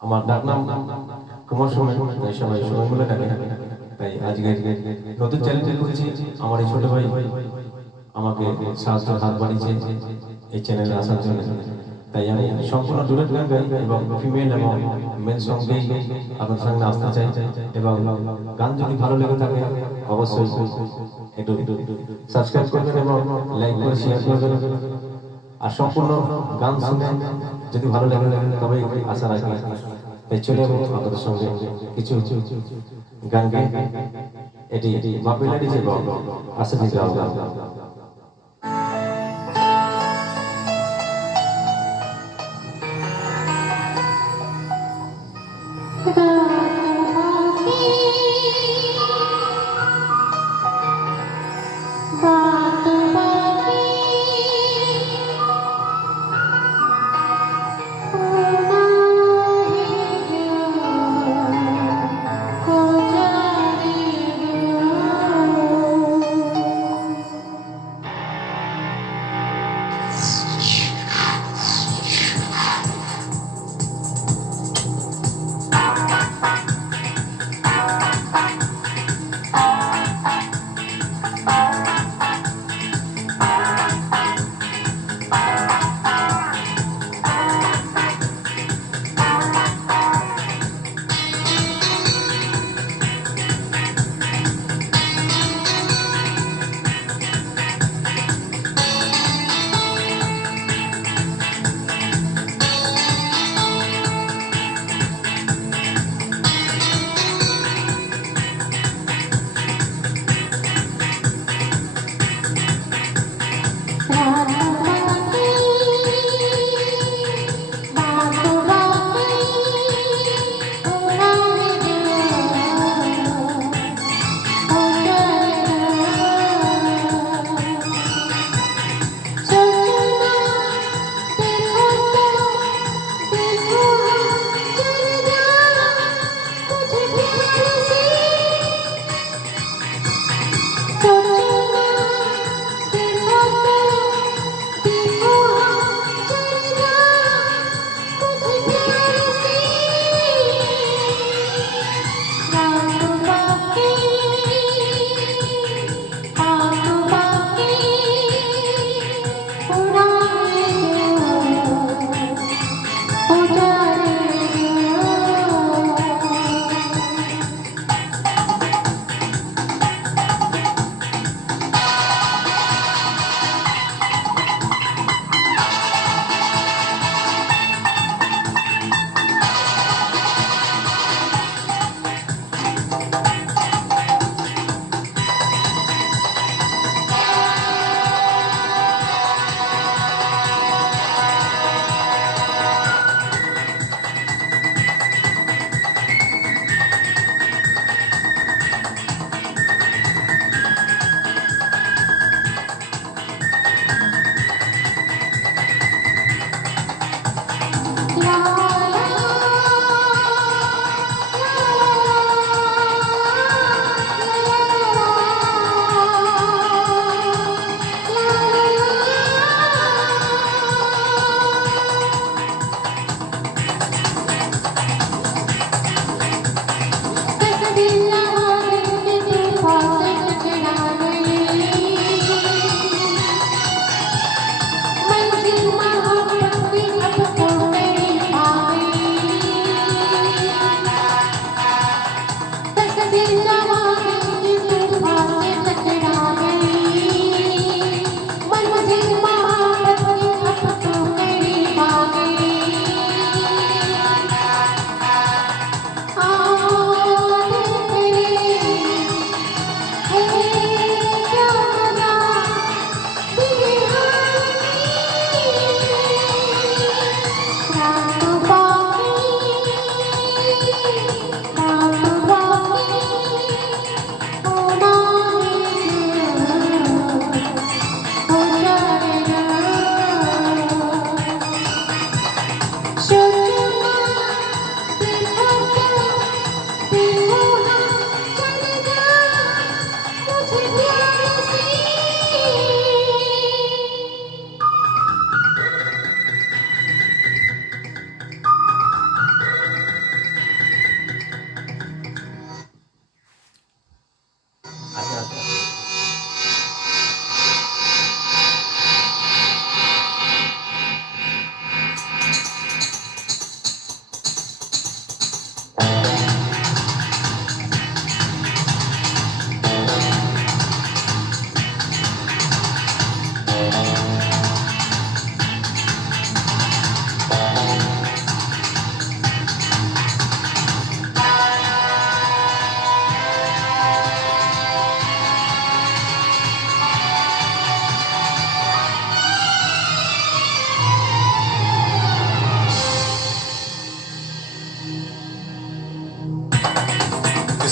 আমার ডাক নাম কুমার সময়, তাই সবাই সময় বলে ডাকে। তাই আজকে নতুন চ্যালেঞ্জ করেছি। আমার এই ছোট ভাই আমাকে সাহায্য হাত বাড়িয়েছে এই চ্যানেলে আসার জন্য। তাই আমি সম্পূর্ণ ডুয়েট গান গাই এবং ফিমেল এবং মেল সং গাই আপনার সঙ্গে আসতে চাই। এবং গান যদি ভালো লেগে থাকে অবশ্যই একটু সাবস্ক্রাইব করবেন এবং লাইক করে শেয়ার করবেন। আর সম্পূর্ণ গান শুনে যদি ভালো লাগে তবে আশা রাখি। তাই চলে যাবো আপনাদের সঙ্গে কিছু গান গাই। এটি বাপিলারি যে আশা দিতে হবে।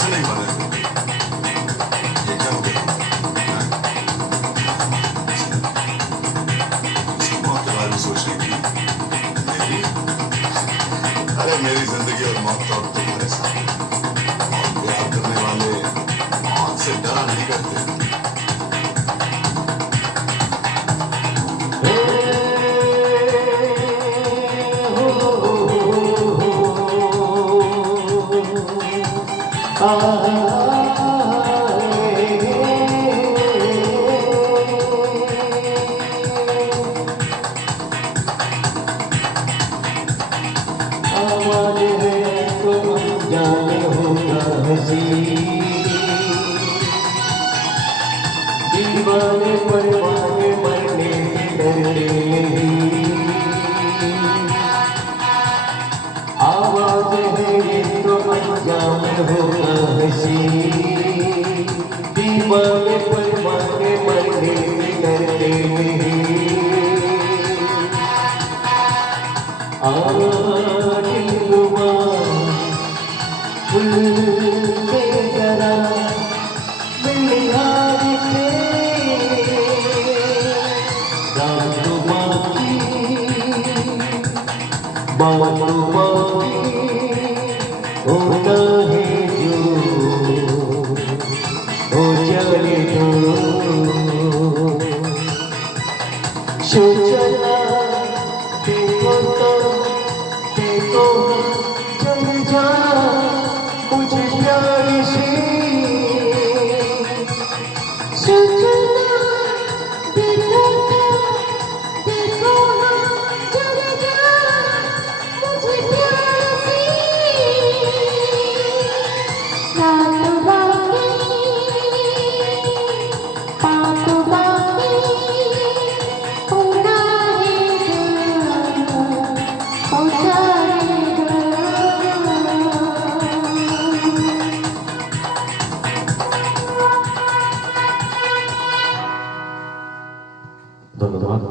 ऐसे नहीं बने थे। ये क्या हो गया? हाँ? इसकी मौत के बारे में सोच रही थी। मेरी? अरे मेरी जिंदगी और मौत तो अब तुम्हारे साथ है। और प्यार करने वाले मौत से डरा नहीं करते। दीवाने परवाने मरने डरते नहीं, आवाज है ये तो अनजान होगा हंसी। दीवाने परवाने मरने डरते नहीं, दिलरुबा खुल के जरा होता है जो हो चले तो सोचना देखो तो देखो चल जा मुझे प्यार से सोचना देखो तो देखो चल जा मुझे प्यार से रात बाकी पाप बाकी पूरा है पूरा है। धन्यवाद।